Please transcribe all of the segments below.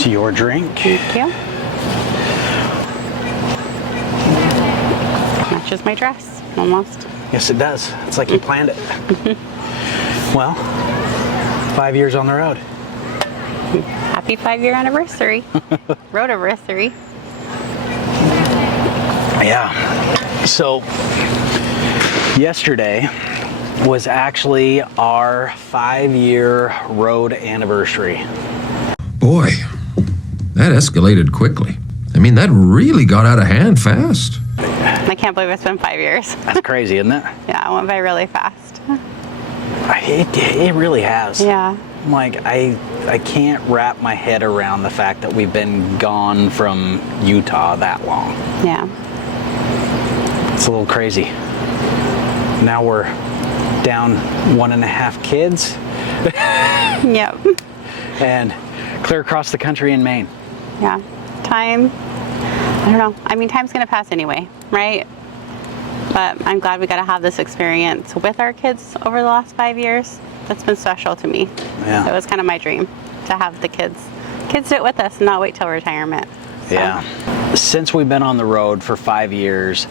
Here's your drink. Thank you. Matches my dress, almost. Yes, it does. It's like you planned it. Well, 5 years on the road. Happy 5-year anniversary. Road anniversary. Yeah. So, yesterday was actually our 5-year road anniversary. Boy, that escalated quickly. I mean, that really got out of hand fast. I can't believe it's been 5 years. That's crazy, isn't it? Yeah, it went by really fast. It really has. Yeah. Like, I can't wrap my head around the fact that we've been gone from Utah that long. Yeah. It's a little crazy. Now we're down 1.5 kids. Yep. And clear across the country in Maine. Yeah. Time, I don't know. I mean, time's going to pass anyway, right? But I'm glad we got to have this experience with our kids over the last 5 years. That's been special to me. Yeah. It was kind of my dream to have the kids do it with us and not wait till retirement. So. Yeah. Since we've been on the road for 5 years,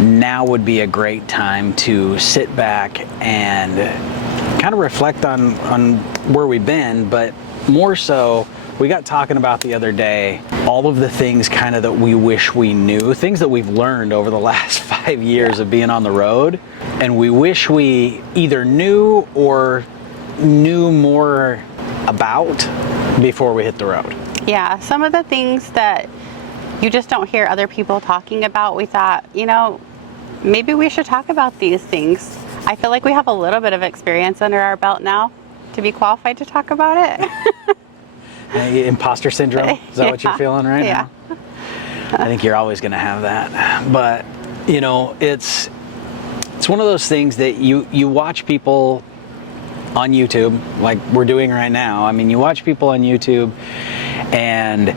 now would be a great time to sit back and kind of reflect on where we've been, but more so, we got talking about the other day, all of the things kind of that we wish we knew, things that we've learned over the last 5 years of being on the road, and we wish we either knew or knew more about before we hit the road. Yeah, some of the things that you just don't hear other people talking about, we thought, you know, maybe we should talk about these things. I feel like we have a little bit of experience under our belt now to be qualified to talk about it. Imposter syndrome, is that what you're feeling right now? I think you're always going to have that. But, you know, it's one of those things that you watch people on YouTube, like we're doing right now. I mean, you watch people on YouTube, and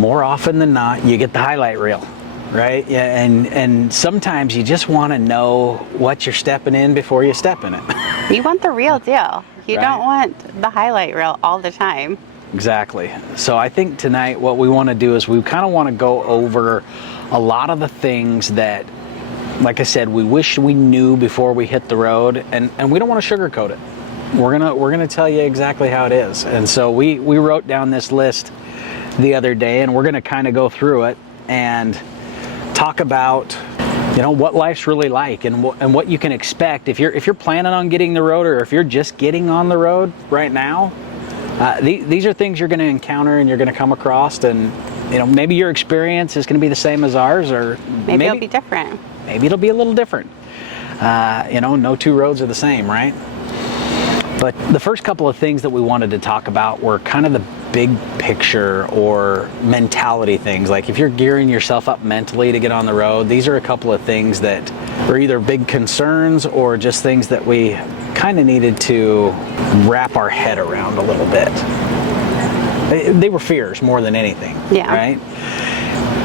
more often than not, you get the highlight reel, right? Yeah, and sometimes you just want to know what you're stepping in before you step in it. You want the real deal. You Right. don't want the highlight reel all the time. Exactly. So I think tonight what we want to do is we kind of want to go over a lot of the things that, like I said, we wish we knew before we hit the road, and we don't want to sugarcoat it. We're gonna tell you exactly how it is. And so we wrote down this list the other day, and we're gonna kind of go through it and talk about, you know, what life's really like and what you can expect if you're planning on getting the road, or if you're just getting on the road right now. These are things you're going to encounter and you're going to come across, and you know, maybe your experience is going to be the same as ours, or Maybe it'll be different. Maybe it'll be a little different. You know, no two roads are the same, right? But the first couple of things that we wanted to talk about were kind of the big picture or mentality things. Like if you're gearing yourself up mentally to get on the road, these are a couple of things that are either big concerns or just things that we kind of needed to wrap our head around a little bit. They were fears more than anything, Yeah. right?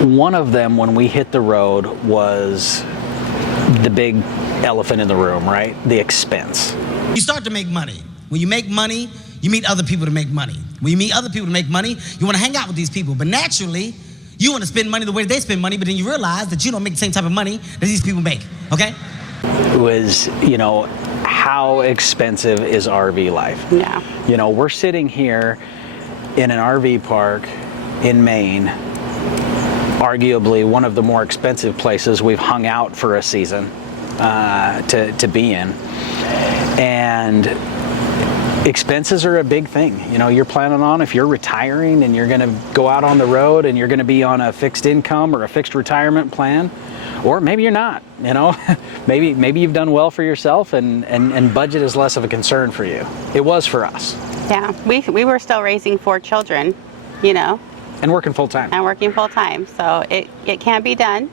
One of them, when we hit the road, was the big elephant in the room, right? The expense. You start to make money. When you make money, you meet other people to make money. When you meet other people to make money, you want to hang out with these people. But naturally, you want to spend money the way they spend money, but then you realize that you don't make the same type of money that these people make, okay? It was, you know, how expensive is RV life? Yeah. You know, we're sitting here in an RV park in Maine, arguably one of the more expensive places we've hung out for a season to be in. And expenses are a big thing. You know, you're planning on, if you're retiring and you're going to go out on the road and you're going to be on a fixed income or a fixed retirement plan, or maybe you're not, you know, maybe you've done well for yourself and budget is less of a concern for you. It was for us. Yeah, we were still raising 4 children, you know. And working full time. And working full time, so it can be done,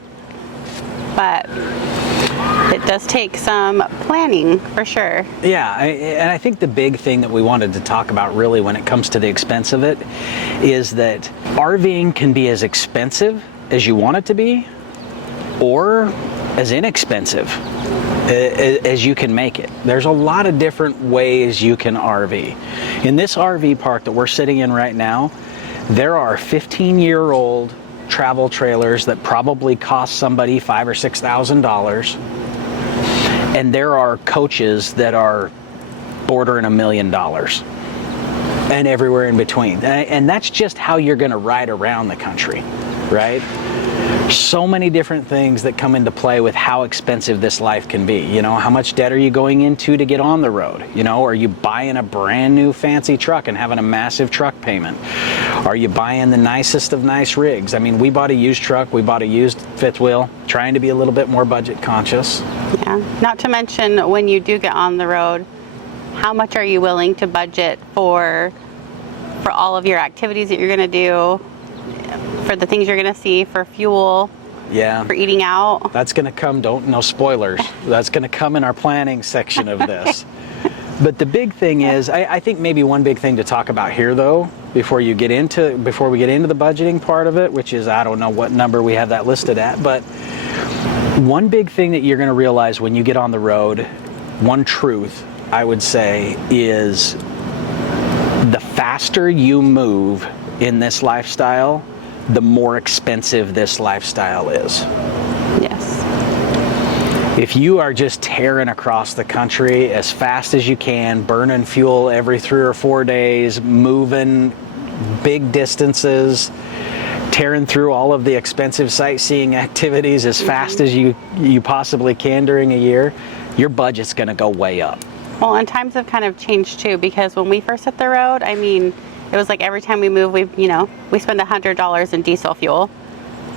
but it does take some planning for sure. Yeah, and I think the big thing that we wanted to talk about really when it comes to the expense of it is that RVing can be as expensive as you want it to be, or as inexpensive as you can make it. There's a lot of different ways you can RV. In this RV park that we're sitting in right now, there are 15-year-old travel trailers that probably cost somebody $5,000 or $6,000, and there are coaches that are bordering $1 million, and everywhere in between. And that's just how you're going to ride around the country, right? So many different things that come into play with how expensive this life can be. You know, how much debt are you going into to get on the road? You know, are you buying a brand new fancy truck and having a massive truck payment? Are you buying the nicest of nice rigs? I mean, we bought a used truck, we bought a used fifth wheel, trying to be a little bit more budget conscious. Yeah, not to mention when you do get on the road, how much are you willing to budget for all of your activities that you're going to do, for the things you're going to see, for fuel, yeah, for eating out? That's going to come, no spoilers, that's going to come in our planning section of this. But the big thing is, I think maybe one big thing to talk about here though, before we get into the budgeting part of it, which is, I don't know what number we have that listed at, but one big thing that you're going to realize when you get on the road, one truth I would say is, the faster you move in this lifestyle, the more expensive this lifestyle is. Yes. If you are just tearing across the country as fast as you can, burning fuel every 3 or 4 days, moving big distances, tearing through all of the expensive sightseeing activities as fast as you possibly can during a year, your budget's going to go way up. Well, and times have kind of changed too, because when we first hit the road, I mean, it was like every time we move, we spend $100 in diesel fuel.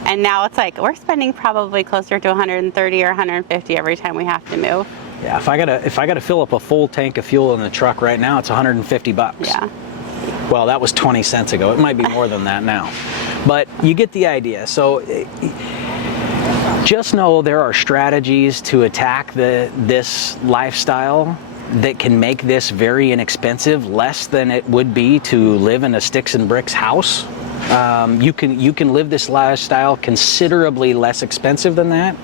And now it's like we're spending probably closer to $130 or $150 every time we have to move. Yeah, if I gotta fill up a full tank of fuel in the truck right now, it's $150. Yeah. Well, that was 20 cents ago. It might be more than that now. But you get the idea. So just know there are strategies to attack this lifestyle that can make this very inexpensive, less than it would be to live in a sticks and bricks house. You can live this lifestyle considerably less expensive than that.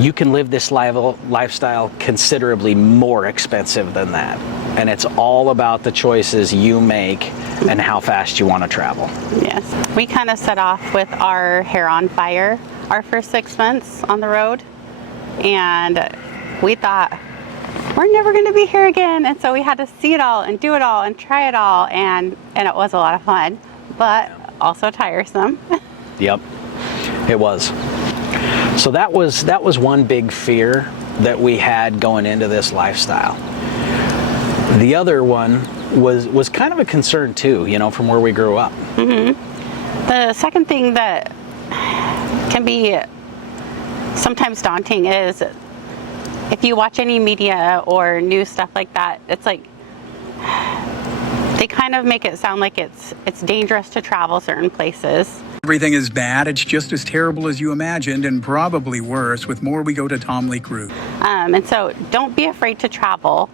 You can live this lifestyle considerably more expensive than that. And it's all about the choices you make and how fast you want to travel. Yes. We kind of set off with our hair on fire our first 6 months on the road. And we thought, we're never going to be here again. And so we had to see it all and do it all and try it all. And it was a lot of fun, but also tiresome. Yep, it was. So that was one big fear that we had going into this lifestyle. The other one was kind of a concern too, from where we grew up. Mm-hmm. The second thing that can be sometimes daunting is, if you watch any media or news stuff like that, it's like they kind of make it sound like it's dangerous to travel certain places. Everything is bad. It's just as terrible as you imagined, and probably worse with more we go to Tom Lee Cruise. And so don't be afraid to travel.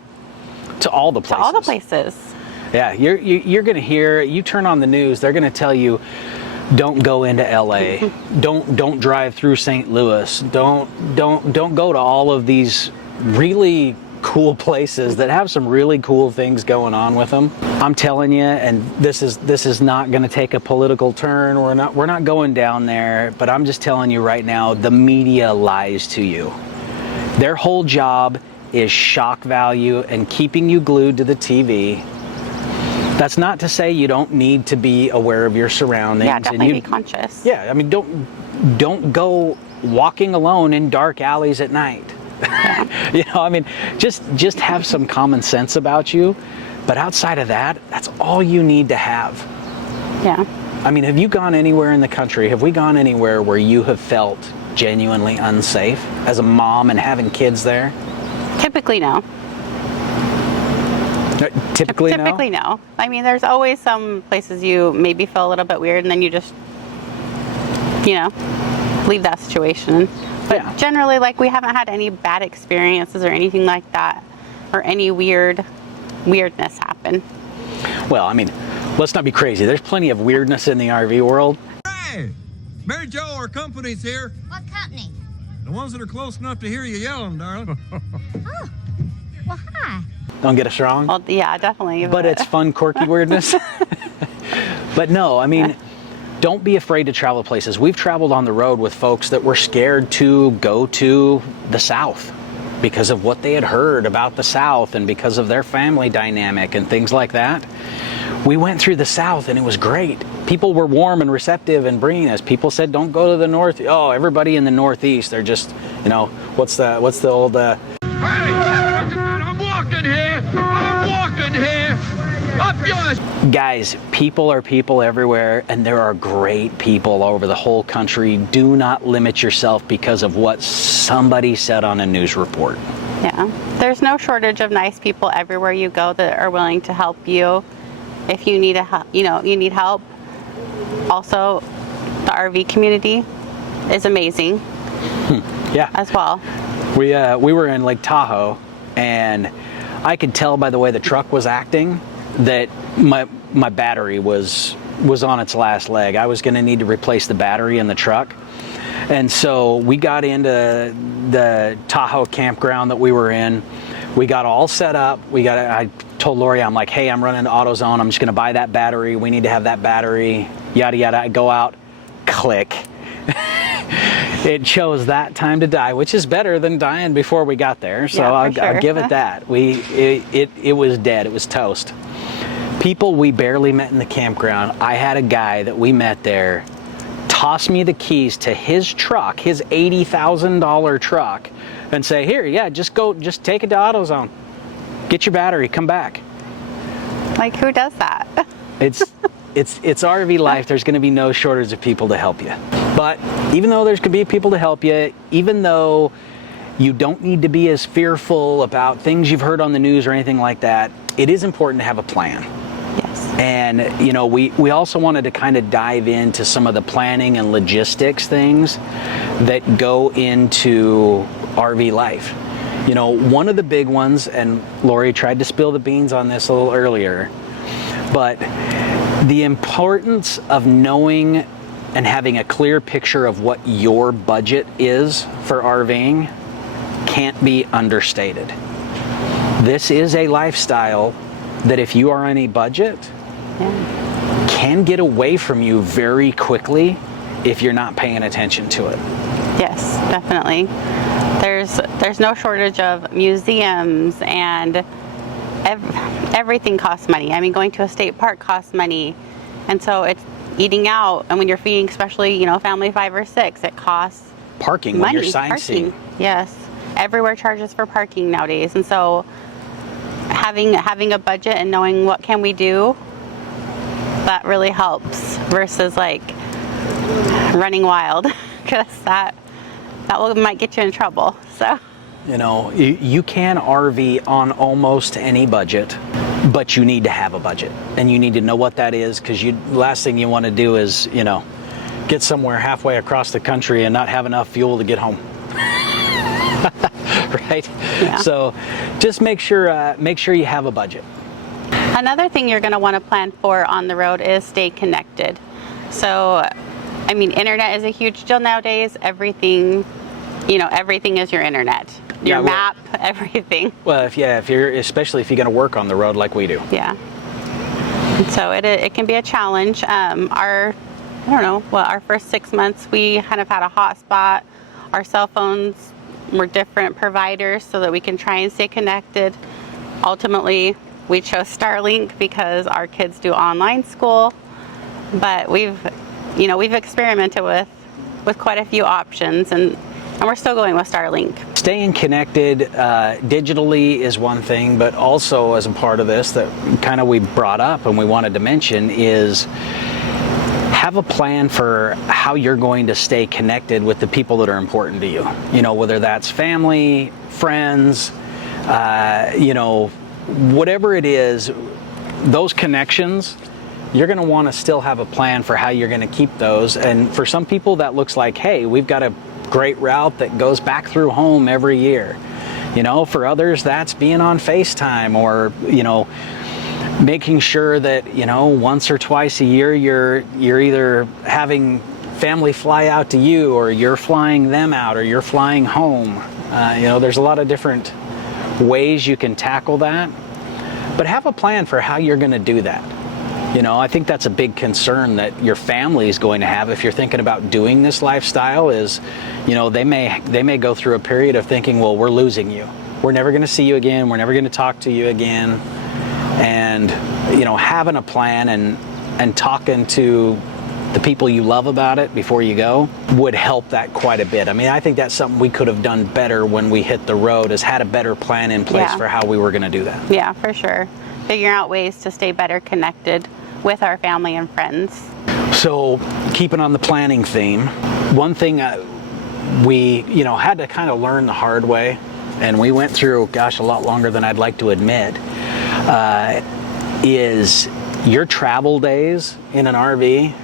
To all the places. To all the places. Yeah, you're going to hear, you turn on the news, they're going to tell you, don't go into LA. Don't drive through St. Louis. Don't go to all of these really cool places that have some really cool things going on with them. I'm telling you, and this is not going to take a political turn. We're not going down there, but I'm just telling you right now, the media lies to you. Their whole job is shock value and keeping you glued to the TV. That's not to say you don't need to be aware of your surroundings. Yeah, definitely be conscious. Yeah, I mean, don't go walking alone in dark alleys at night. Yeah. Just have some common sense about you. But outside of that, that's all you need to have. Yeah. I mean, have you gone anywhere in the country? Have we gone anywhere where you have felt genuinely unsafe as a mom and having kids there? Typically, no. Typically no. I mean, there's always some places you maybe feel a little bit weird, and then you just, leave that situation. But yeah. Generally, we haven't had any bad experiences or anything like that, or any weirdness happen. Well, I mean, let's not be crazy. There's plenty of weirdness in the RV world. Hey, Mary Jo, our company's here. What company? The ones that are close enough to hear you yelling, darling. Oh, well, hi. Don't get us wrong. Well, yeah, definitely. But it's fun, quirky weirdness. But no, I mean, don't be afraid to travel places. We've traveled on the road with folks that were scared to go to the South because of what they had heard about the South and because of their family dynamic and things like that. We went through the South and it was great. People were warm and receptive and bringing us. People said, don't go to the North. Oh, everybody in the Northeast, they're just, you know, what's the old... Hey, I'm walking here. I'm walking here. Up yours. Guys, people are people everywhere, and there are great people all over the whole country. Do not limit yourself because of what somebody said on a news report. Yeah, there's no shortage of nice people everywhere you go that are willing to help you if you need you need help. Also, the RV community is amazing. Yeah, as well. We were in Lake Tahoe, and I could tell by the way the truck was acting that my battery was on its last leg. I was going to need to replace the battery in the truck. And so we got into the Tahoe campground that we were in. We got all set up. I told Lori, I'm like, hey, I'm running to AutoZone. I'm just going to buy that battery. We need to have that battery, yada, yada. I go out, click. It chose that time to die, which is better than dying before we got there. So yeah, I'll give it that. It was dead. It was toast. People we barely met in the campground. I had a guy that we met there toss me the keys to his truck, his $80,000 truck, and say, here, yeah, just take it to AutoZone. Get your battery, come back. Like, who does that? It's RV life. There's going to be no shortage of people to help you. But even though there's going to be people to help you, even though you don't need to be as fearful about things you've heard on the news or anything like that, it is important to have a plan. Yes. And, you know, we also wanted to kind of dive into some of the planning and logistics things that go into RV life. You know, one of the big ones, and Lori tried to spill the beans on this a little earlier, but the importance of knowing and having a clear picture of what your budget is for RVing can't be understated. This is a lifestyle that if you are on a budget, can get away from you very quickly if you're not paying attention to it. Yes, definitely. There's no shortage of museums, and everything costs money. I mean, going to a state park costs money, and so it's eating out, and when you're feeding, especially, you know, family 5 or 6, it costs parking money. When you're sightseeing. Parking. Yes, everywhere charges for parking nowadays, and so having a budget and knowing what can we do, that really helps versus like running wild, because that might get you in trouble. So, you know, you can RV on almost any budget, but you need to have a budget, and you need to know what that is, because last thing you want to do is, you know, get somewhere halfway across the country and not have enough fuel to get home. Right? Yeah. So just make sure you have a budget. another thing you're going to want to plan for on the road is stay connected. So, I mean, internet is a huge deal nowadays. Everything is your internet. Your map, everything. Well, especially if you're going to work on the road like we do. Yeah. And so it can be a challenge. Our first 6 months, we kind of had a hotspot. Our cell phones were different providers so that we can try and stay connected. Ultimately, we chose Starlink because our kids do online school, but we've experimented with quite a few options, and we're still going with Starlink. Staying connected digitally is one thing, but also as a part of this that kind of we brought up and we wanted to mention is have a plan for how you're going to stay connected with the people that are important to you. You know, whether that's family, friends, whatever it is, those connections, you're going to want to still have a plan for how you're going to keep those. And for some people that looks like, hey, we've got a great route that goes back through home every year. You know, for others, that's being on FaceTime or, making sure that, once or twice a year you're either having family fly out to you, or you're flying them out, or you're flying home. There's a lot of different ways you can tackle that. but have a plan for how you're going to do that. You know, I think that's a big concern that your family is going to have if you're thinking about doing this lifestyle is, you know, they may go through a period of thinking, well, we're losing you. We're never going to see you again. We're never going to talk to you again. And, you know, having a plan and talking to the people you love about it before you go would help that quite a bit. I mean, I think that's something we could have done better when we hit the road, is had a better plan in place for how we were going to do that. Yeah, for sure. Figuring out ways to stay better connected with our family and friends. So, keeping on the planning theme, one thing we, you know, had to kind of learn the hard way, and we went through, gosh, a lot longer than I'd like to admit, is your travel days in an RV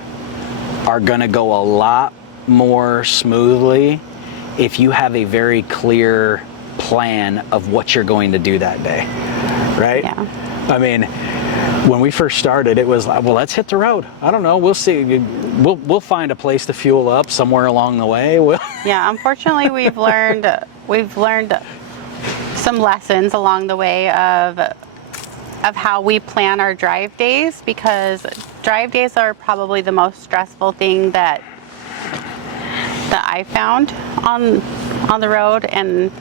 are going to go a lot more smoothly if you have a very clear plan of what you're going to do that day, right? Yeah. I mean, when we first started, it was like, well, let's hit the road. I don't know. We'll see. We'll find a place to fuel up somewhere along the way. Yeah. Unfortunately, we've learned some lessons along the way of how we plan our drive days, because drive days are probably the most stressful thing that I found on the road, and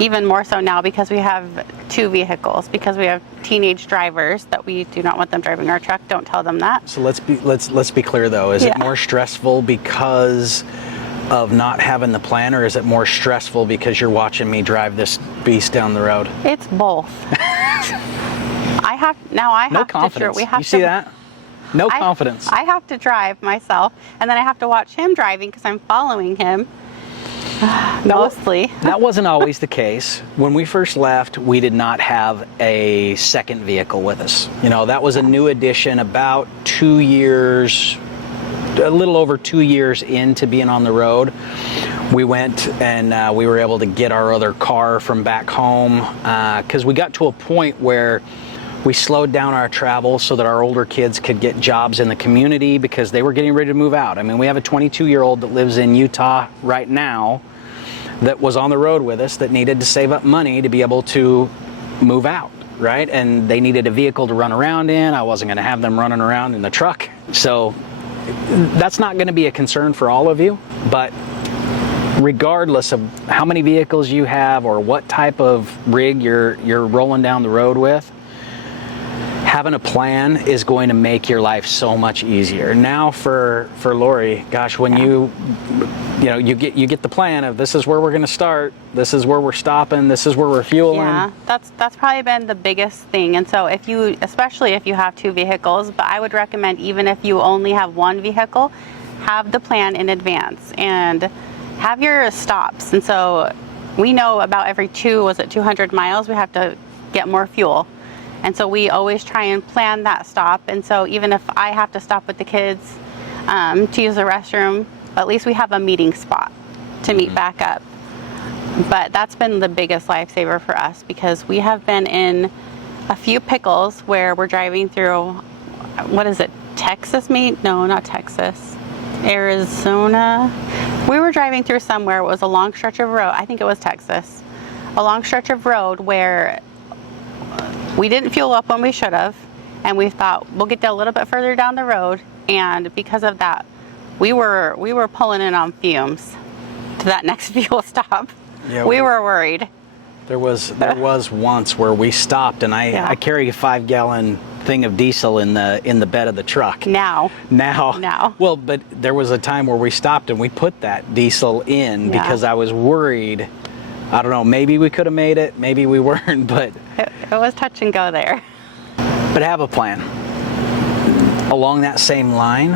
even more so now because we have 2 vehicles, because we have teenage drivers that we do not want them driving our truck. Don't tell them that. So let's be clear though. Is it more stressful because of not having the plan, or is it more stressful because you're watching me drive this beast down the road? It's both. I have no confidence. You see that? No confidence. I have to drive myself, and then I have to watch him driving because I'm following him. Mostly. That wasn't always the case. When we first left, we did not have a second vehicle with us. You know, that was a new addition about 2 years, a little over 2 years into being on the road. We went and we were able to get our other car from back home because we got to a point where we slowed down our travel so that our older kids could get jobs in the community because they were getting ready to move out. I mean, we have a 22-year-old that lives in Utah right now that was on the road with us that needed to save up money to be able to move out, right? And they needed a vehicle to run around in. I wasn't going to have them running around in the truck. So that's not going to be a concern for all of you, but regardless of how many vehicles you have or what type of rig you're rolling down the road with, having a plan is going to make your life so much easier. Now for Lori, gosh, when you get the plan of this is where we're going to start, this is where we're stopping, this is where we're fueling. Yeah, that's probably been the biggest thing. And so especially if you have 2 vehicles, but I would recommend even if you only have 1 vehicle, have the plan in advance and have your stops. And so we know about every 200 miles, we have to get more fuel. And so we always try and plan that stop. And so even if I have to stop with the kids to use the restroom, at least we have a meeting spot to meet back up. But that's been the biggest lifesaver for us, because we have been in a few pickles where we're driving through, what is it, Texas? No, not Texas. Arizona. We were driving through somewhere. It was a long stretch of road. I think it was Texas. A long stretch of road where we didn't fuel up when we should have, and we thought we'll get a little bit further down the road, and because of that, we were pulling in on fumes to that next fuel stop. Yeah, we were worried. There was once where we stopped, and I carry a 5-gallon thing of diesel in the bed of the truck. Now. Well, but there was a time where we stopped and we put that diesel in because I was worried. I don't know, maybe we could have made it, maybe we weren't, but it was touch and go there. But have a plan. Along that same line,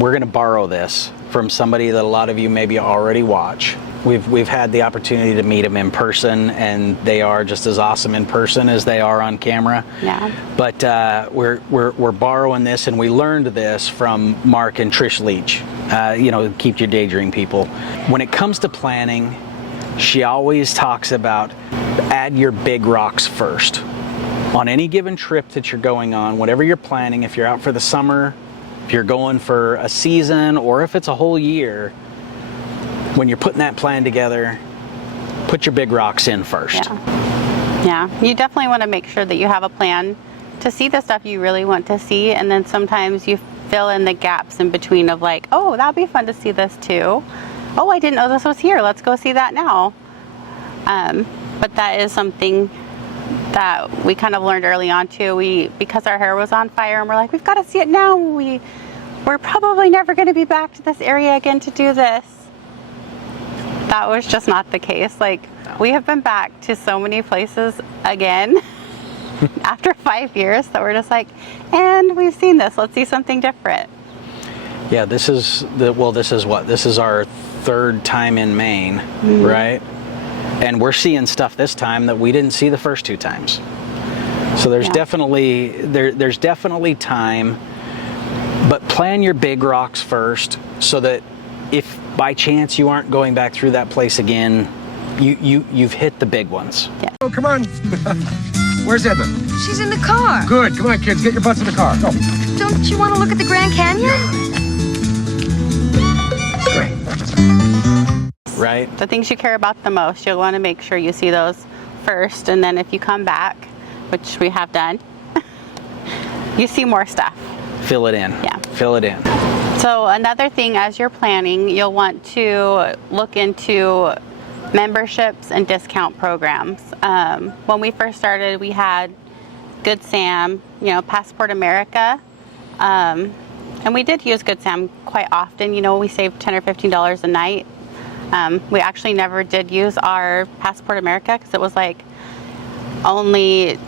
we're going to borrow this from somebody that a lot of you maybe already watch. We've had the opportunity to meet them in person, and they are just as awesome in person as they are on camera. Yeah. But we're borrowing this, and we learned this from Mark and Trish Leach. Keep your daydream people. When it comes to planning, she always talks about add your big rocks first. On any given trip that you're going on, whatever you're planning, if you're out for the summer, if you're going for a season, or if it's a whole year, when you're putting that plan together, put your big rocks in first. Yeah, you definitely want to make sure that you have a plan to see the stuff you really want to see, and then sometimes you fill in the gaps in between of like, oh, that'd be fun to see this too. Oh, I didn't know this was here. Let's go see that now. But that is something that we kind of learned early on too. Because our hair was on fire and we're like, we've got to see it now. We're probably never going to be back to this area again to do this. That was just not the case. Like, we have been back to so many places again after 5 years that we're just like, and we've seen this. Let's see something different. Yeah, this is our third time in Maine, right? And we're seeing stuff this time that we didn't see the first 2 times. So there's there's definitely time, but plan your big rocks first so that if by chance you aren't going back through that place again, you've hit the big ones. Yeah. Oh, come on. Where's Edna? She's in the car. Good. Come on, kids. Get your butts in the car. Go. Don't you want to look at the Grand Canyon? Great. Right? The things you care about the most, you'll want to make sure you see those first, and then if you come back, which we have done, you see more stuff. Fill it in. Yeah. Fill it in. So another thing, as you're planning, you'll want to look into memberships and discount programs. When we first started, we had Good Sam, Passport America, and we did use Good Sam quite often. We saved $10 or $15 a night. We actually never did use our Passport America because it was like only,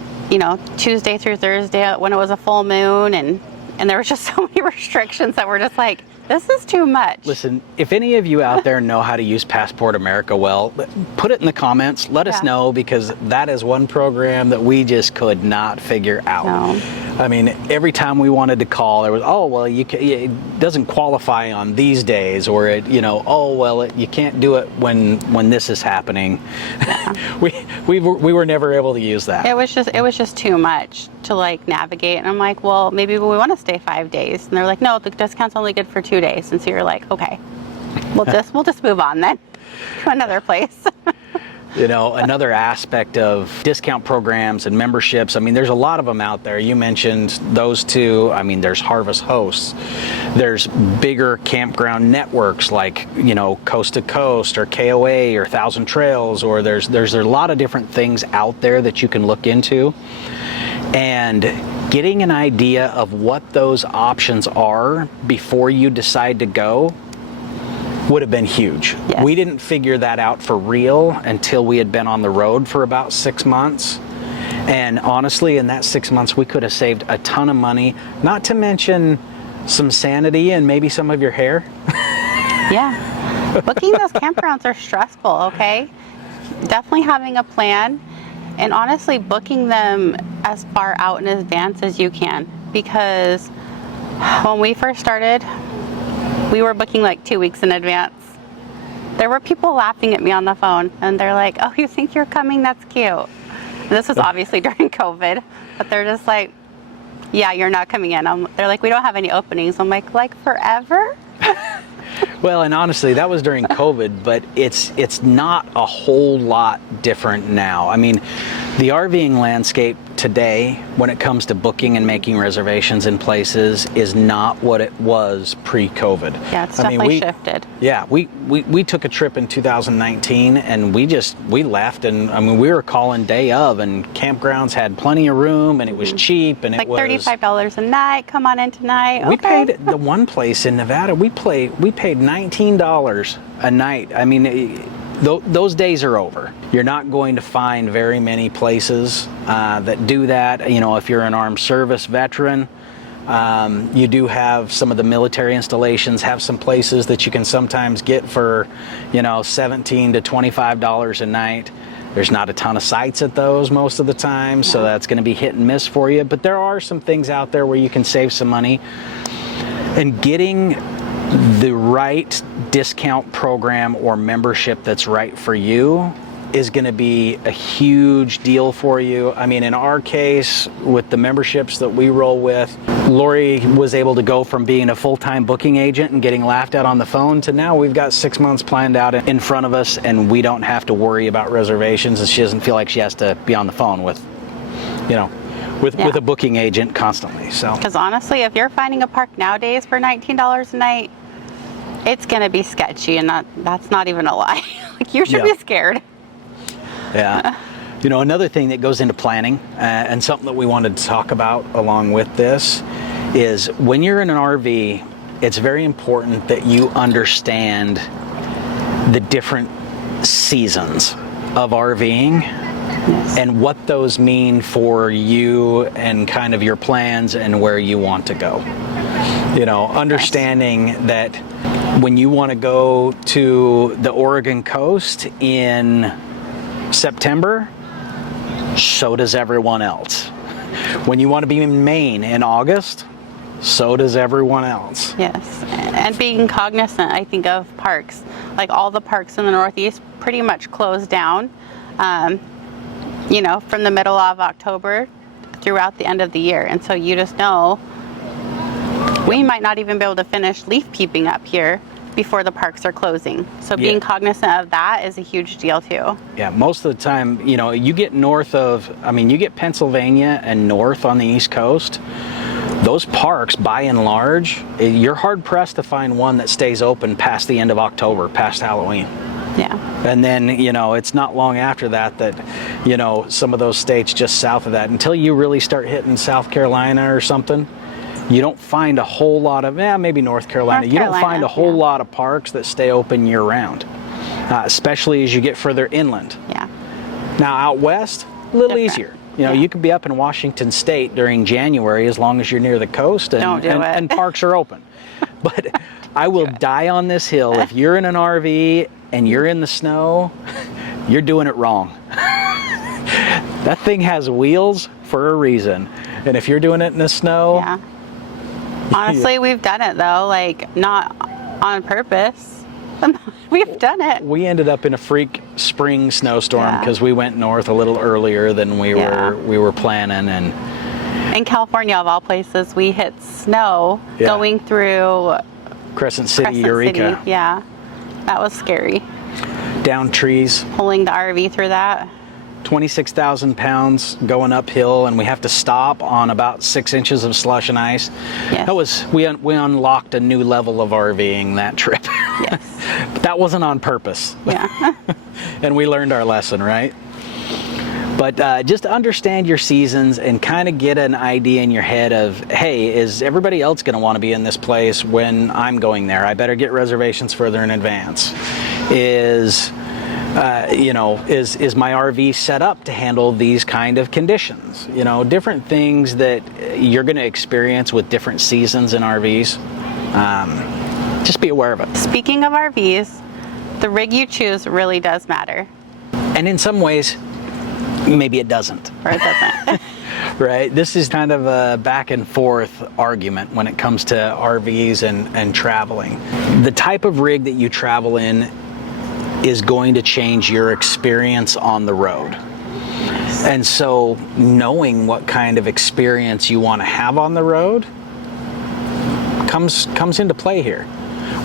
Tuesday through Thursday when it was a full moon, and there were just so many restrictions that we're just like, this is too much. Listen, if any of you out there know how to use Passport America well, put it in the comments. Let us know, because that is one program that we just could not figure out. No. I mean, every time we wanted to call, there was, it doesn't qualify on these days, or you can't do it when this is happening. Yeah. we were never able to use that. It was just too much to navigate, and I'm like, well, maybe we want to stay 5 days, and they're like, no, the discount's only good for 2 days, and so you're like, okay, we'll just move on then to another place. Another aspect of discount programs and memberships, I mean, there's a lot of them out there. You mentioned those two. I mean, there's Harvest Hosts. There's bigger campground networks like, Coast to Coast or KOA or Thousand Trails, or there's a lot of different things out there that you can look into. And getting an idea of what those options are before you decide to go would have been huge. Yes. We didn't figure that out for real until we had been on the road for about 6 months. And honestly, in that 6 months, we could have saved a ton of money, not to mention some sanity and maybe some of your hair. Yeah. Booking those campgrounds are stressful, okay? Definitely having a plan, and honestly booking them as far out in advance as you can, because when we first started, we were booking 2 weeks in advance. There were people laughing at me on the phone, and they're like, oh, you think you're coming? That's cute. This was obviously during COVID, but they're just like, yeah, you're not coming in. They're like, we don't have any openings. I'm like forever? Well, and honestly, that was during COVID, but it's not a whole lot different now. I mean, the RVing landscape today, when it comes to booking and making reservations in places, is not what it was pre-COVID. Yeah, it's definitely shifted. Yeah, we took a trip in 2019, and we left, and I mean, we were calling day of, and campgrounds had plenty of room, and it was cheap, and it was $35 a night. Come on in tonight. We okay. paid the one place in Nevada. We paid $19 a night. I mean, those days are over. You're not going to find very many places that do that. If you're an armed service veteran, you do have some of the military installations have some places that you can sometimes get for, $17 to $25 a night. There's not a ton of sites at those most of the time, so that's going to be hit and miss for you. But there are some things out there where you can save some money. And getting the right discount program or membership that's right for you is going to be a huge deal for you. I mean, in our case, with the memberships that we roll with, Lori was able to go from being a full-time booking agent and getting laughed at on the phone to now we've got 6 months planned out in front of us, and we don't have to worry about reservations, and she doesn't feel like she has to be on the phone with with Yeah. a booking agent constantly. So Because honestly, if you're finding a park nowadays for $19 a night, it's going to be sketchy, and that's not even a lie. Like, you should Yeah. be scared. yeah. You know, another thing that goes into planning, and something that we wanted to talk about along with this, is when you're in an RV, it's very important that you understand the different seasons of RVing and what those mean for you and kind of your plans and where you want to go. You know, understanding that when you want to go to the Oregon coast in September, so does everyone else. When you want to be in Maine in August, so does everyone else. Yes, and being cognizant, I think, of parks. Like, all the parks in the Northeast pretty much closed down, you know, from the middle of October throughout the end of the year. And so you just know we might not even be able to finish leaf peeping up here before the parks are closing. So being cognizant of that is a huge deal too. Yeah, most of the time, you know, you get north of, I mean, you get Pennsylvania and north on the East Coast, those parks, by and large, you're hard pressed to find one that stays open past the end of October, past Halloween. Yeah. And then, you know, it's not long after that that, you know, some of those states just south of that, until you really start hitting South Carolina or something, you don't find a whole lot of, maybe North Carolina. You don't find a whole lot of parks that stay open year round, especially as you get further inland. Yeah. Now out west, a little Different. easier. You know, you could be up in Washington State during January as long as you're near the coast and parks are open. But I will die on this hill. If you're in an RV and you're in the snow, you're doing it wrong. That thing has wheels for a reason. And if you're doing it in the snow... Yeah. Honestly, we've done it though, like, not on purpose. We've done it. We ended up in a freak spring snowstorm because we went north a little earlier than we were planning. And in California, of all places, we hit snow going through Crescent City, Eureka. City. Yeah, that was scary. Down trees. Pulling the RV through that. 26,000 pounds going uphill, and we have to stop on about 6 inches of slush and ice. Yes. That was, we unlocked a new level of RVing that trip. Yes. But that wasn't on purpose. Yeah. And we learned our lesson, right? But just understand your seasons and kind of get an idea in your head of, hey, is everybody else going to want to be in this place when I'm going there? I better get reservations further in advance. Is my RV set up to handle these kind of conditions? You know, different things that you're going to experience with different seasons in RVs. Just be aware of it. Speaking of RVs, the rig you choose really does matter. And in some ways, maybe it doesn't. Or it doesn't. Right? This is kind of a back and forth argument when it comes to RVs and traveling. The type of rig that you travel in is going to change your experience on the road. And so knowing what kind of experience you want to have on the road comes into play here.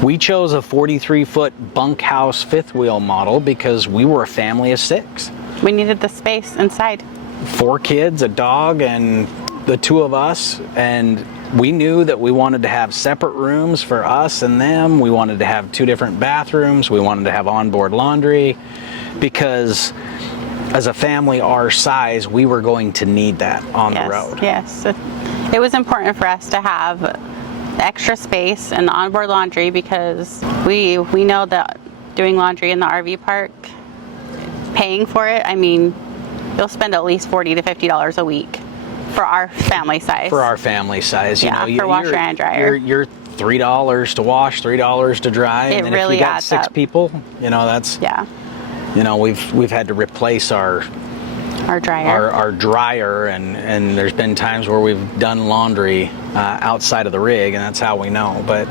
We chose a 43-foot bunkhouse fifth wheel model because we were a family of 6. We needed the space inside. 4 kids, a dog, and the 2 of us, and we knew that we wanted to have separate rooms for us and them. We wanted to have 2 different bathrooms. We wanted to have onboard laundry because as a family our size, we were going to need that on the road. Yes, it was important for us to have extra space and onboard laundry because we know that doing laundry in the RV park, paying for it, I mean, you'll spend at least $40 to $50 a week. For our family size. For our family size. Yeah, for washer and dryer. You're $3 to wash, $3 to dry. It and then really if you got adds 6 up. people, you know, that's, you know, we've had to replace our dryer. Our dryer, and there's been times where we've done laundry outside of the rig, and that's how we know. But,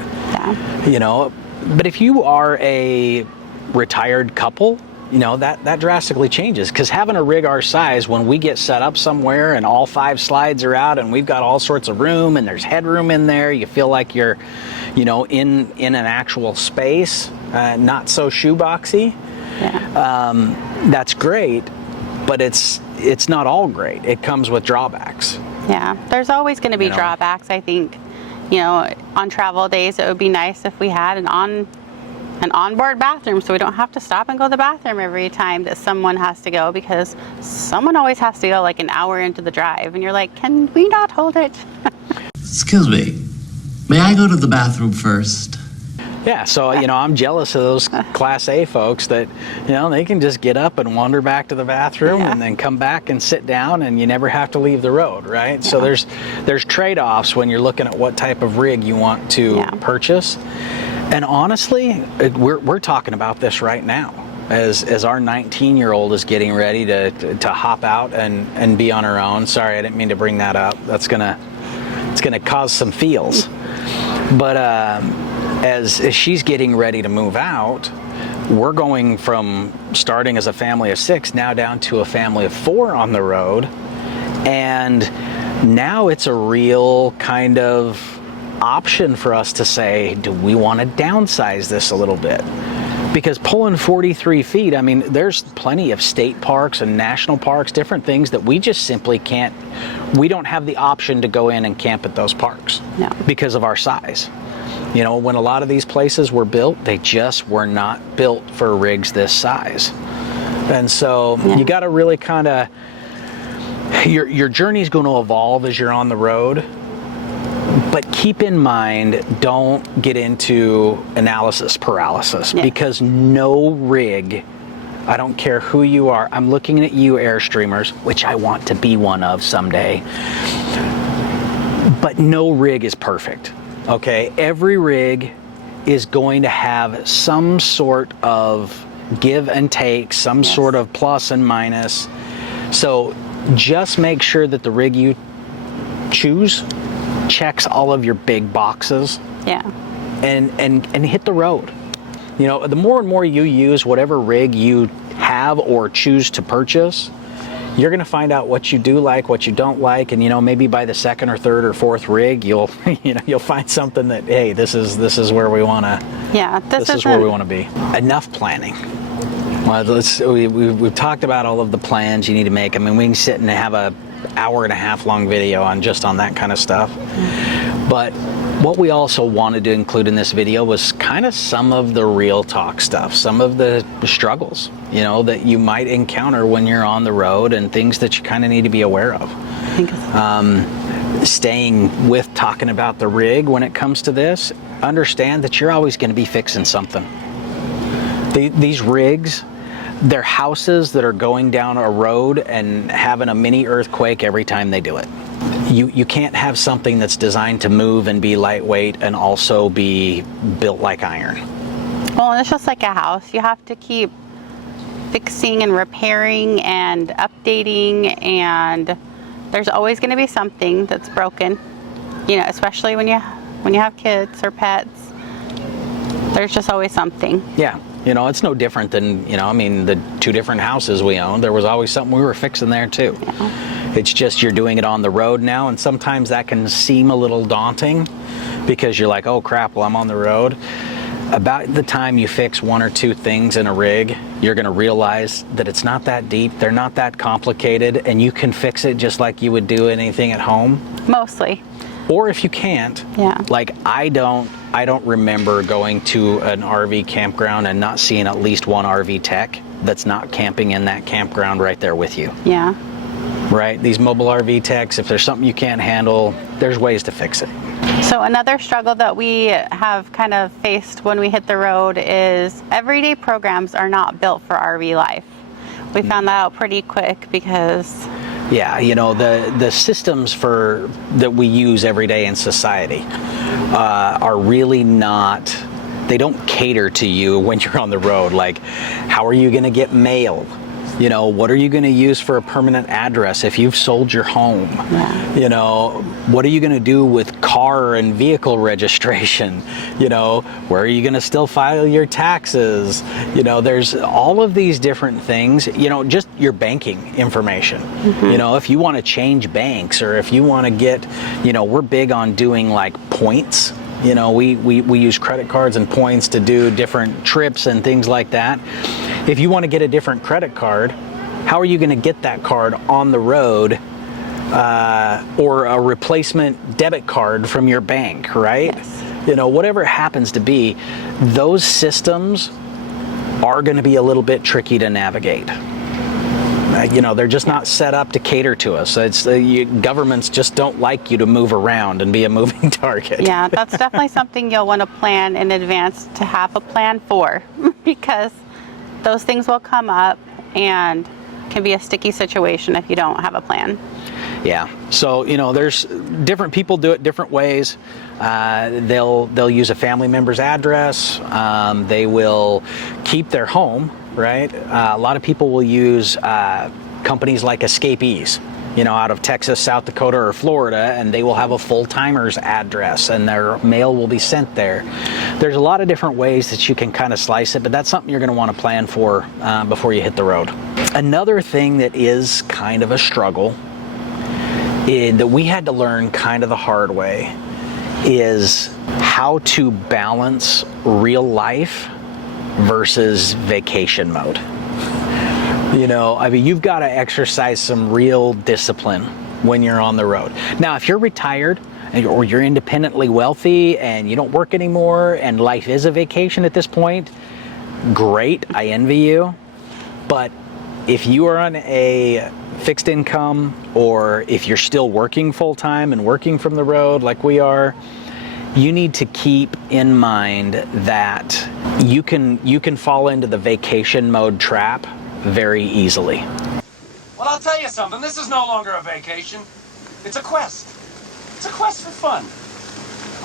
you know, but if you are a retired couple, you know, that drastically changes, because having a rig our size, when we get set up somewhere and all 5 slides are out and we've got all sorts of room and there's headroom in there, you feel like you're, you know, in an actual space, not so shoeboxy. That's great, but it's not all great. It comes with drawbacks. Yeah, there's always going to be You know? drawbacks. I think, you know, on travel days, it would be nice if we had an onboard bathroom, so we don't have to stop and go to the bathroom every time that someone has to go, because someone always has to go like an hour into the drive, and you're like, can we not hold it? Excuse me, may I go to the bathroom first? Yeah, so, you know, I'm jealous of those Class A folks that, you know, they can just get up and wander back to the bathroom and then come back and sit down, and you never have to leave the road, right? Yeah. So there's trade-offs when you're looking at what type of rig you want to purchase. And honestly, we're talking about this right now as our 19-year-old is getting ready to hop out and be on her own. Sorry, I didn't mean to bring that up. It's gonna cause some feels. But as she's getting ready to move out, we're going from starting as a family of 6 now down to a family of 4 on the road. And now it's a real kind of option for us to say, do we want to downsize this a little bit? Because pulling 43 feet, I mean, there's plenty of state parks and national parks, different things that we just simply can't, we don't have the option to go in and camp at those parks because of our size. You know, when a lot of these places were built, they just were not built for rigs this size. And so you got to really kind of, your journey is going to evolve as you're on the road. But keep in mind, don't get into analysis paralysis, because no rig, I don't care who you are, I'm looking at you Airstreamers, which I want to be one of someday, but no rig is perfect, okay? Every rig is going to have some sort of give and take, some sort of plus and minus. So just make sure that the rig you choose checks all of your big boxes and hit the road. You know, the more and more you use whatever rig you have or choose to purchase, you're going to find out what you do like, what you don't like, and you know, maybe by the 2nd or 3rd or 4th rig, you'll find something that, hey, this is where we want to this is where we want to be. Enough planning. Well, we've talked about all of the plans you need to make. I mean, we can sit and have a hour-and-a-half long video on that kind of stuff. But what we also wanted to include in this video was kind of some of the real talk stuff, some of the struggles, you know, that you might encounter when you're on the road, and things that you kind of need to be aware of. Staying with talking about the rig when it comes to this, understand that you're always going to be fixing something. These rigs, they're houses that are going down a road and having a mini earthquake every time they do it. You can't have something that's designed to move and be lightweight and also be built like iron. Well, it's just like a house. You have to keep fixing and repairing and updating, and there's always going to be something that's broken. You know, especially when you have kids or pets. There's just always something. Yeah. You know, it's no different than, you know, I mean, the 2 different houses we owned, there was always something we were fixing there too. It's just you're doing it on the road now, and sometimes that can seem a little daunting because you're like, oh crap, well, I'm on the road. About the time you fix 1 or 2 things in a rig, you're going to realize that it's not that deep, they're not that complicated, and you can fix it just like you would do anything at home. Mostly. Or if you can't, like I don't remember going to an RV campground and not seeing at least one RV tech that's not camping in that campground right there with you. Yeah. Right? These mobile RV techs, if there's something you can't handle, there's ways to fix it. So another struggle that we have kind of faced when we hit the road is everyday programs are not built for RV life. We found that out pretty quick because yeah, you know, the systems that we use every day in society are really not, they don't cater to you when you're on the road. Like, how are you going to get mail? You know, what are you going to use for a permanent address if you've sold your home? You know, what are you going to do with car and vehicle registration? You know, where are you going to still file your taxes? You know, there's all of these different things, you know, just your banking information. You know, if you want to change banks, or if you want to get, you know, we're big on doing like points. You know, we use credit cards and points to do different trips and things like that. If you want to get a different credit card, how are you going to get that card on the road or a replacement debit card from your bank, right? Yes. Whatever it happens to be, those systems are going to be a little bit tricky to navigate. They're just not set up to cater to us. Governments just don't like you to move around and be a moving target. Yeah, that's definitely something you'll want to plan in advance to have a plan for, because those things will come up and can be a sticky situation if you don't have a plan. Yeah. So, there's different people do it different ways. They'll use a family member's address. They will keep their home, right? A lot of people will use companies like Escapees, out of Texas, South Dakota, or Florida, and they will have a full-timer's address and their mail will be sent there. There's a lot of different ways that you can kind of slice it, but that's something you're going to want to plan for before you hit the road. Another thing that is kind of a struggle that we had to learn kind of the hard way is how to balance real life versus vacation mode. You've got to exercise some real discipline when you're on the road. Now, if you're retired or you're independently wealthy and you don't work anymore and life is a vacation at this point, great, I envy you. But if you are on a fixed income, or if you're still working full-time and working from the road like we are, you need to keep in mind that you can fall into the vacation mode trap very easily. Well, I'll tell you something. This is no longer a vacation. It's a quest. It's a quest for fun.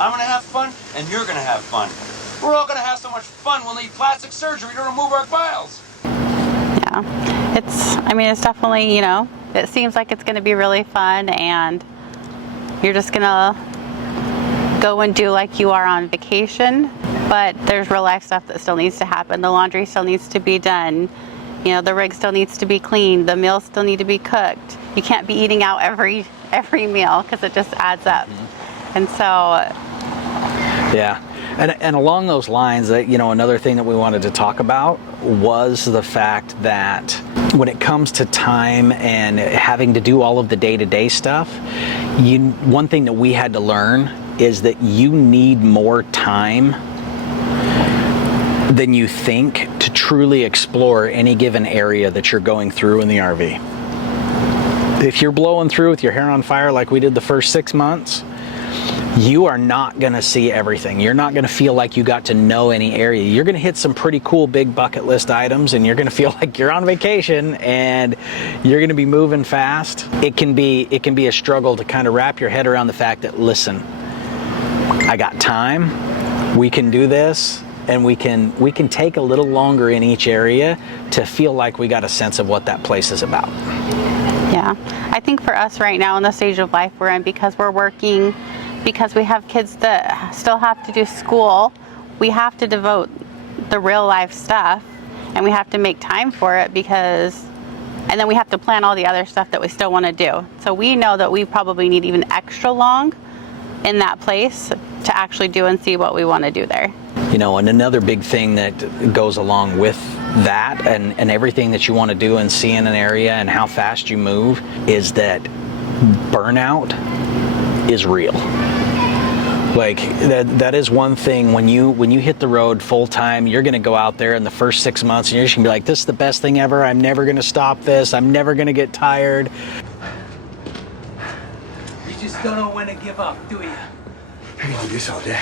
I'm going to have fun, and you're going to have fun. We're all going to have so much fun we'll need plastic surgery to remove our piles. Yeah, it's definitely, it seems like it's going to be really fun, and you're just going to go and do like you are on vacation, but there's real life stuff that still needs to happen. The laundry still needs to be done. The rig still needs to be cleaned. The meals still need to be cooked. You can't be eating out every meal because it just adds up. And so... Yeah. And along those lines, another thing that we wanted to talk about was the fact that when it comes to time and having to do all of the day-to-day stuff, one thing that we had to learn is that you need more time than you think to truly explore any given area that you're going through in the RV. If you're blowing through with your hair on fire like we did the first 6 months, you are not going to see everything. You're not going to feel like you got to know any area. You're going to hit some pretty cool big bucket list items, and you're going to feel like you're on vacation and you're going to be moving fast. It can be a struggle to kind of wrap your head around the fact that, listen, I got time, we can do this, and we can take a little longer in each area to feel like we got a sense of what that place is about. Yeah, I think for us right now in the stage of life we're in, because we're working, because we have kids that still have to do school, we have to devote the real life stuff, and we have to make time for it, and then we have to plan all the other stuff that we still want to do. So we know that we probably need even extra long in that place to actually do and see what we want to do there. And another big thing that goes along with that and everything that you want to do and see in an area and how fast you move is that burnout is real. Like that is one thing. When you hit the road full time, you're going to go out there in the first 6 months and you're just going to be like, this is the best thing ever. I'm never going to stop this. I'm never going to get tired. You just don't know when to give up, do you? I can do this all day.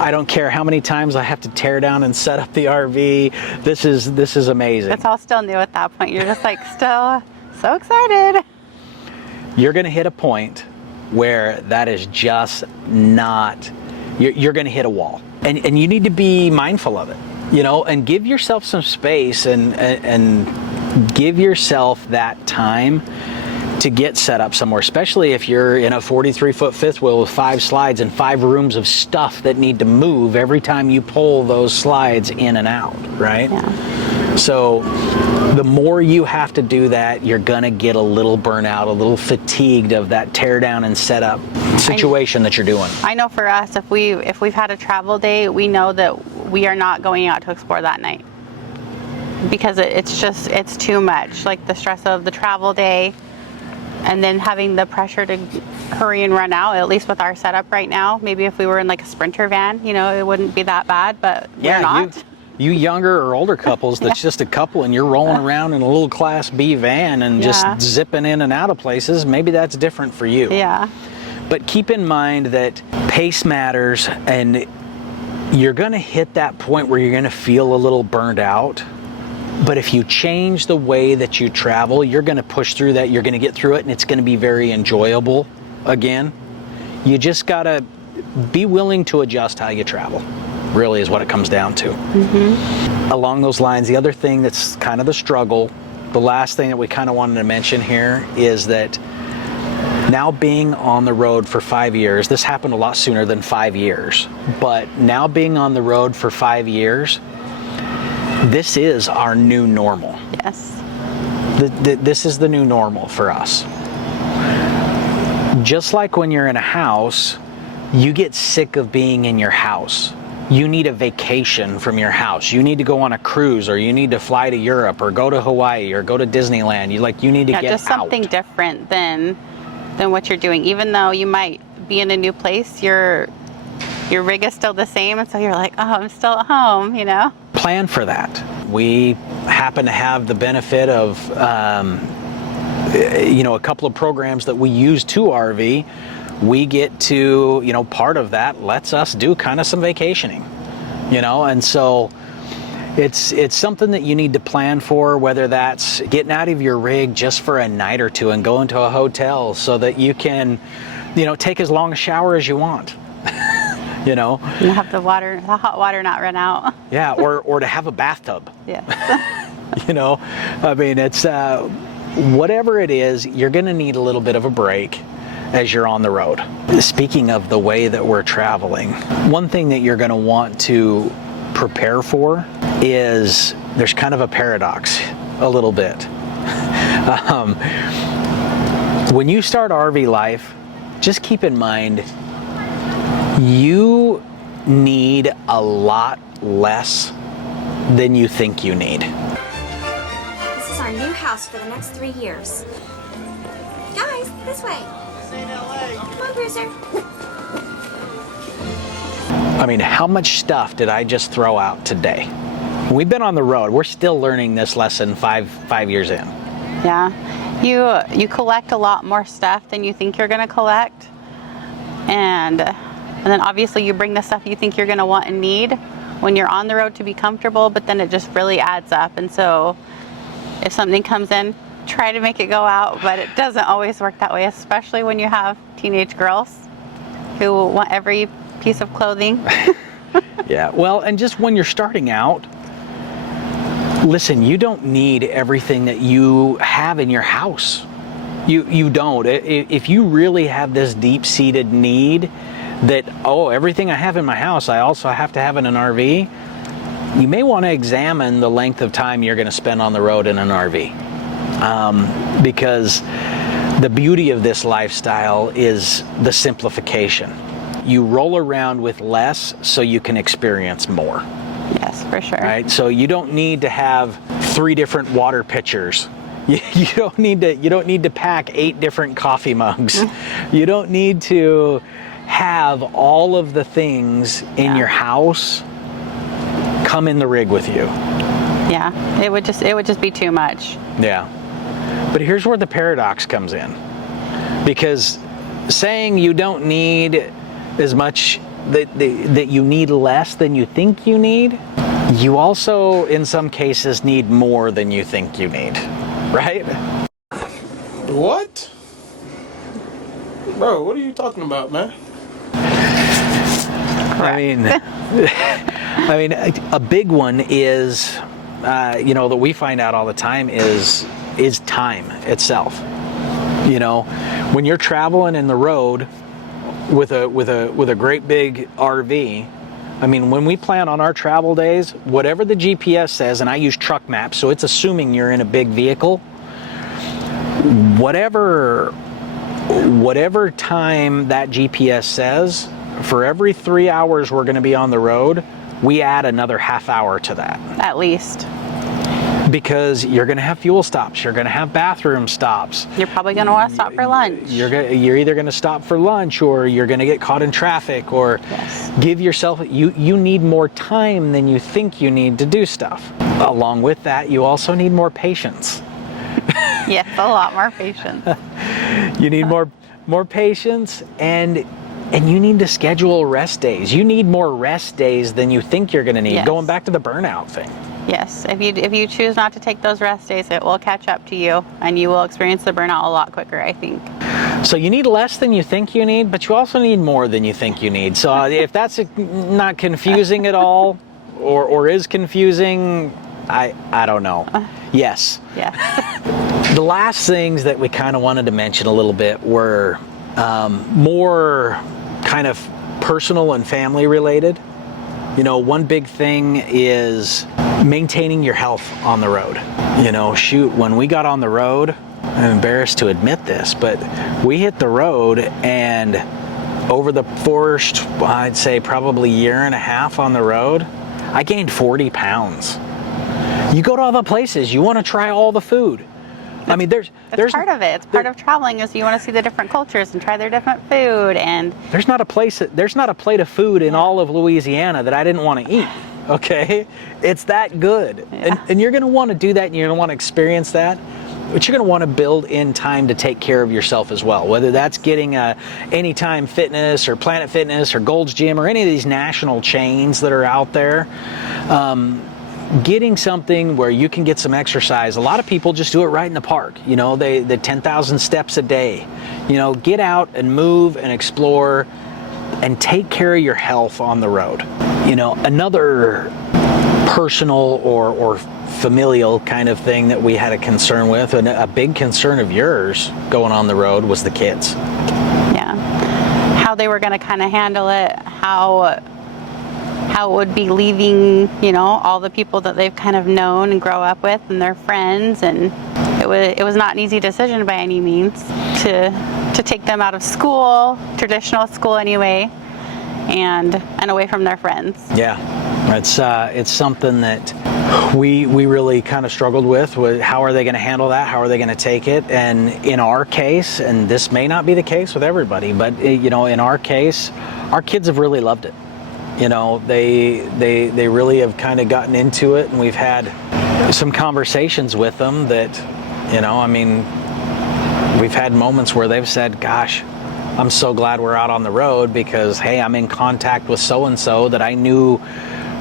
I don't care how many times I have to tear down and set up the RV. This is amazing. It's all still new at that point. You're just like still so excited. You're going to hit a point where that is just not, you're going to hit a wall. And you need to be mindful of it, and give yourself some space and give yourself that time to get set up somewhere, especially if you're in a 43-foot fifth wheel with 5 slides and 5 rooms of stuff that need to move every time you pull those slides in and out, right? Yeah. So the more you have to do that, you're gonna get a little burnout, a little fatigued of that tear down and set up situation that you're doing. I know for us, if we've had a travel day, we know that we are not going out to explore that night. because it's too much. Like the stress of the travel day, and then having the pressure to hurry and run out. At least with our setup right now, maybe if we were in like a Sprinter van, you know, it wouldn't be that bad. But we're not. You younger or older couples that's just a couple and you're rolling around in a little Class B van and just zipping in and out of places, maybe that's different for you. Yeah. But keep in mind that pace matters, and you're going to hit that point where you're going to feel a little burned out. But if you change the way that you travel, you're going to push through that, you're going to get through it, and it's going to be very enjoyable again. You just got to be willing to adjust how you travel, really is what it comes down to. Along those lines, the other thing that's kind of the struggle, the last thing that we kind of wanted to mention here is that now being on the road for 5 years, this happened a lot sooner than 5 years, but now being on the road for 5 years, this is our new normal. Yes. This is the new normal for us. Just like when you're in a house, you get sick of being in your house. You need a vacation from your house. You need to go on a cruise, or you need to fly to Europe, or go to Hawaii, or go to Disneyland. You need to get out. Just something different than what you're doing. Even though you might be in a new place, your rig is still the same, and so you're like, oh, I'm still at home, you know? Plan for that. We happen to have the benefit of a couple of programs that we use to RV. We get to, part of that lets us do kind of some vacationing, and so it's something that you need to plan for, whether that's getting out of your rig just for a night or two and going to a hotel so that you can, take as long a shower as you want. And have the hot water not run out. Yeah, or to have a bathtub. Yeah. It's whatever it is, you're going to need a little bit of a break as you're on the road. Speaking of the way that we're traveling, one thing that you're going to want to prepare for is there's kind of a paradox a little bit. When you start RV life, just keep in mind you need a lot less than you think you need. This is our new house for the next 3 years. Guys, this way. Come on, Bruiser. How much stuff did I just throw out today? We've been on the road. We're still learning this lesson five years in. Yeah. You collect a lot more stuff than you think you're going to collect. And then obviously you bring the stuff you think you're going to want and need when you're on the road to be comfortable, but then it just really adds up. And so if something comes in, try to make it go out, but it doesn't always work that way, especially when you have teenage girls who want every piece of clothing. Yeah, well, and just when you're starting out, listen, you don't need everything that you have in your house. You don't. If you really have this deep-seated need that, everything I have in my house, I also have to have in an RV, you may want to examine the length of time you're going to spend on the road in an RV. Because the beauty of this lifestyle is the simplification. You roll around with less so you can experience more. Yes, for sure. Right? So you don't need to have 3 different water pitchers. You don't need to pack 8 different coffee mugs. You don't need to have all of the things in your house come in the rig with you. Yeah, it would just be too much. Yeah. But here's where the paradox comes in. Because saying you don't need as much, that you need less than you think you need, you also, in some cases, need more than you think you need. Right? What? Bro, what are you talking about, man? A big one is, that we find out all the time is time itself. When you're traveling in the road with a great big RV, when we plan on our travel days, whatever the GPS says, and I use truck maps, so it's assuming you're in a big vehicle, whatever time that GPS says, for every 3 hours we're going to be on the road, we add another half hour to that. At least. because you're going to have fuel stops, you're going to have bathroom stops. You're probably going to want to stop for lunch. You're either going to stop for lunch, or you're going to get caught in traffic, or give yourself, you need more time than you think you need to do stuff. Along with that, you also need more patience. Yes, a lot more patience. You need more patience, and you need to schedule rest days. You need more rest days than you think you're going to need. Yes. Going back to the burnout thing. Yes, if you choose not to take those rest days, it will catch up to you, and you will experience the burnout a lot quicker, I think. So you need less than you think you need, but you also need more than you think you need. So if that's not confusing at all, or is confusing, I don't know. Yes. Yeah. The last things that we kind of wanted to mention a little bit were more kind of personal and family related. You know, one big thing is maintaining your health on the road. You know, shoot, when we got on the road, I'm embarrassed to admit this, but we hit the road, and over the first, I'd say probably year and a half on the road, I gained 40 pounds. You go to all the places, you want to try all the food. I mean, there's part of it. It's part of traveling, is you want to see the different cultures and try their different food. And there's not a plate of food in all of Louisiana that I didn't want to eat. Okay, it's that good, and you're going to want to do that, and you're going to want to experience that. But you're going to want to build in time to take care of yourself as well. Whether that's getting Anytime Fitness or Planet Fitness or Gold's Gym or any of these national chains that are out there. Getting something where you can get some exercise. A lot of people just do it right in the park. You know, the 10,000 steps a day. You know, get out and move and explore and take care of your health on the road. You know, another personal or familial kind of thing that we had a concern with, and a big concern of yours going on the road, was the kids. Yeah. How they were going to kind of handle it, how it would be leaving, you know, all the people that they've kind of known and grow up with and their friends. And it was not an easy decision by any means to take them out of school, traditional school anyway, and away from their friends. Yeah, it's something that we really kind of struggled with how are they going to handle that? How are they going to take it? And in our case, and this may not be the case with everybody, but you know, in our case, our kids have really loved it. You know, they really have kind of gotten into it, and we've had some conversations with them that, you know, I mean, we've had moments where they've said, gosh, I'm so glad we're out on the road because, hey, I'm in contact with so-and-so that I knew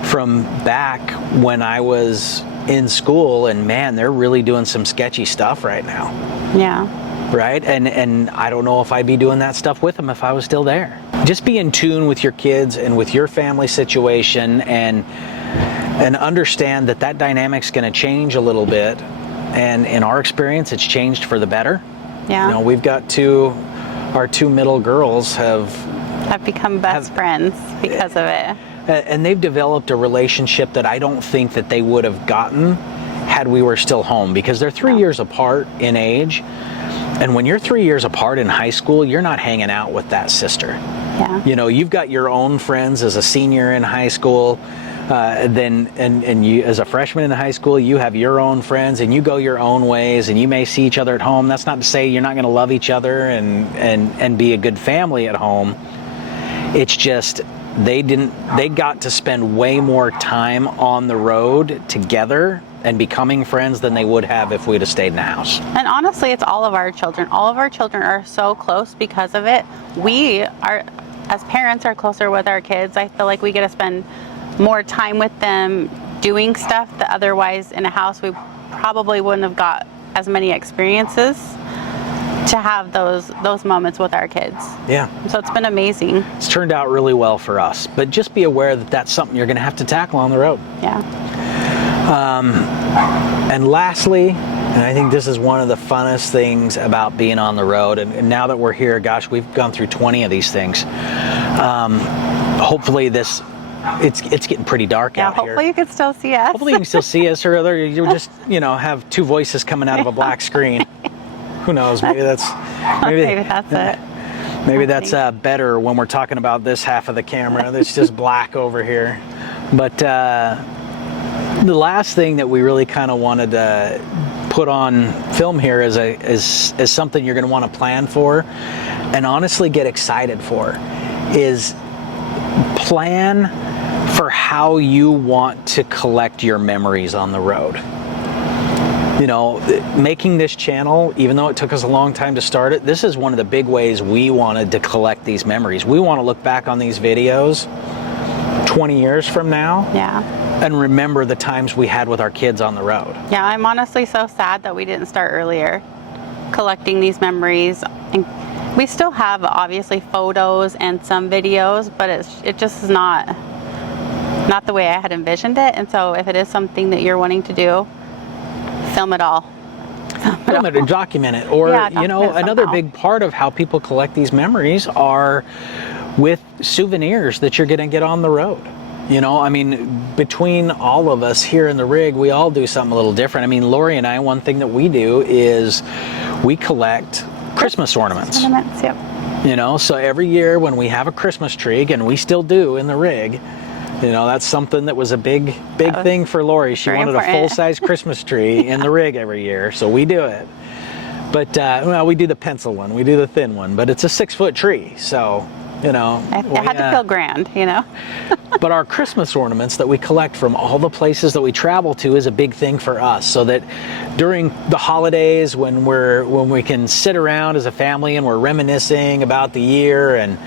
from back when I was in school, and man, they're really doing some sketchy stuff right now. Yeah. Right? And I don't know if I'd be doing that stuff with them if I was still there. Just be in tune with your kids and with your family situation, and understand that dynamic's going to change a little bit. And in our experience, it's changed for the better. Yeah. You know, we've got our two middle girls have become best friends because of it. And they've developed a relationship that I don't think that they would have gotten had we were still home, because they're 3 years apart in age. And when you're 3 years apart in high school, you're not hanging out with that sister. Yeah. You know, you've got your own friends as a senior in high school. And you, as a freshman in high school, you have your own friends, and you go your own ways, and you may see each other at home. That's not to say you're not going to love each other and be a good family at home. It's just they got to spend way more time on the road together and becoming friends than they would have if we'd have stayed in the house. And honestly, it's all of our children. All of our children are so close because of it. We are, as parents, are closer with our kids. I feel like we get to spend more time with them doing stuff that otherwise in a house we probably wouldn't have got as many experiences to have those moments with our kids. Yeah. So it's been amazing. It's turned out really well for us, but just be aware that that's something you're going to have to tackle on the road. Yeah. And lastly, and I think this is one of the funnest things about being on the road, and now that we're here, gosh, we've gone through 20 of these things. Hopefully it's getting pretty dark out here. Yeah, hopefully you can still see us. Hopefully you can still see us, or you'll just, have two voices coming out of a black screen. Who knows? Maybe that's it. Maybe that's better when we're talking about this half of the camera. That's just black over here. But The last thing that we really kind of wanted to put on film here is something you're going to want to plan for and honestly get excited for, is plan for how you want to collect your memories on the road. You know, making this channel, even though it took us a long time to start it, this is one of the big ways we wanted to collect these memories. We want to look back on these videos 20 years from now. Yeah. And remember the times we had with our kids on the road. Yeah, I'm honestly so sad that we didn't start earlier collecting these memories. And we still have obviously photos and some videos, but it just is not the way I had envisioned it. And so if it is something that you're wanting to do, film it all. Film it or document it. Or, yeah, you know, another big part of how people collect these memories are with souvenirs that you're going to get on the road. You know, I mean, between all of us here in the rig, we all do something a little different. I mean, Lori and I, one thing that we do is we collect Christmas ornaments. Ornaments, yep. You know, so every year when we have a Christmas tree, and we still do in the rig, you know, that's something that was a big thing for Lori. She wanted a full-size Christmas tree in the rig every year, so we do it. But, well, we do the pencil one, we do the thin one, but it's a 6-foot tree, so, you know. It had to feel grand, you know. But our Christmas ornaments that we collect from all the places that we travel to is a big thing for us, so that during the holidays when we can sit around as a family and we're reminiscing about the year and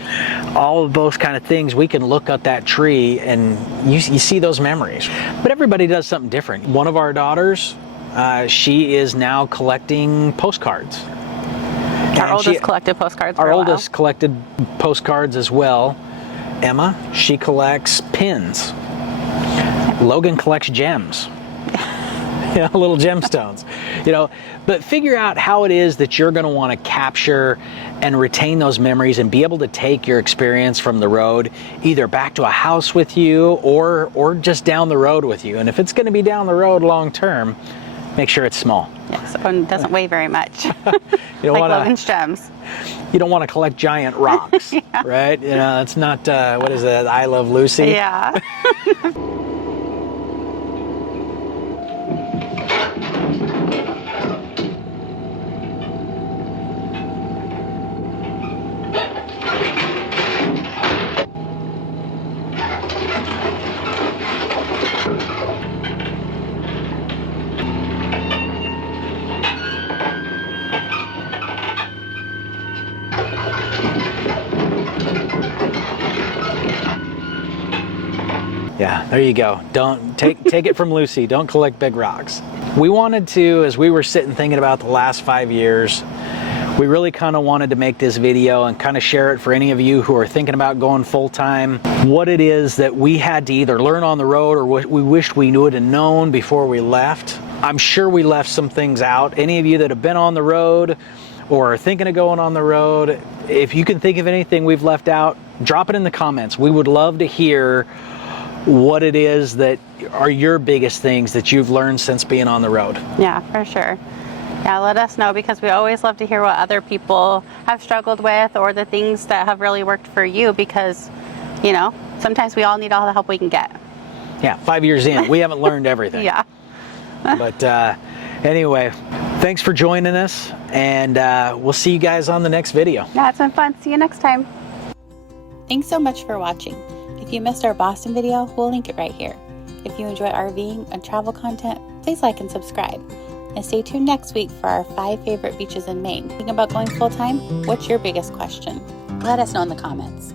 all of those kind of things, we can look at that tree and you see those memories. But everybody does something different. One of our daughters, she is now collecting postcards. Our oldest collected postcards for a while. Our oldest collected postcards as well. Emma, she collects pins. Logan collects gems. You know, little gemstones. You know, but figure out how it is that you're going to want to capture and retain those memories and be able to take your experience from the road either back to a house with you or just down the road with you. And if it's going to be down the road long term, make sure it's small. Yes, and doesn't weigh very much. You don't like Logan's gems. You don't want to collect giant rocks, yeah. Right? You know, it's not, what is it, I Love Lucy? Yeah. Yeah, there you go. Don't take it from Lucy. Don't collect big rocks. We wanted to, as we were sitting thinking about the last 5 years, we really kind of wanted to make this video and kind of share it for any of you who are thinking about going full-time, what it is that we had to either learn on the road or what we wished we would have known before we left. I'm sure we left some things out. Any of you that have been on the road or are thinking of going on the road, if you can think of anything we've left out, drop it in the comments. We would love to hear what it is that are your biggest things that you've learned since being on the road. Yeah, for sure. Yeah, let us know, because we always love to hear what other people have struggled with or the things that have really worked for you, because, you know, sometimes we all need all the help we can get. Yeah, 5 years in, we haven't learned everything. Yeah. But anyway, thanks for joining us, and we'll see you guys on the next video. Yeah, it's been fun. See you next time. Thanks so much for watching. If you missed our Boston video, we'll link it right here. If you enjoy RVing and travel content, please like and subscribe. And stay tuned next week for our 5 favorite beaches in Maine. Thinking about going full-time? What's your biggest question? Let us know in the comments.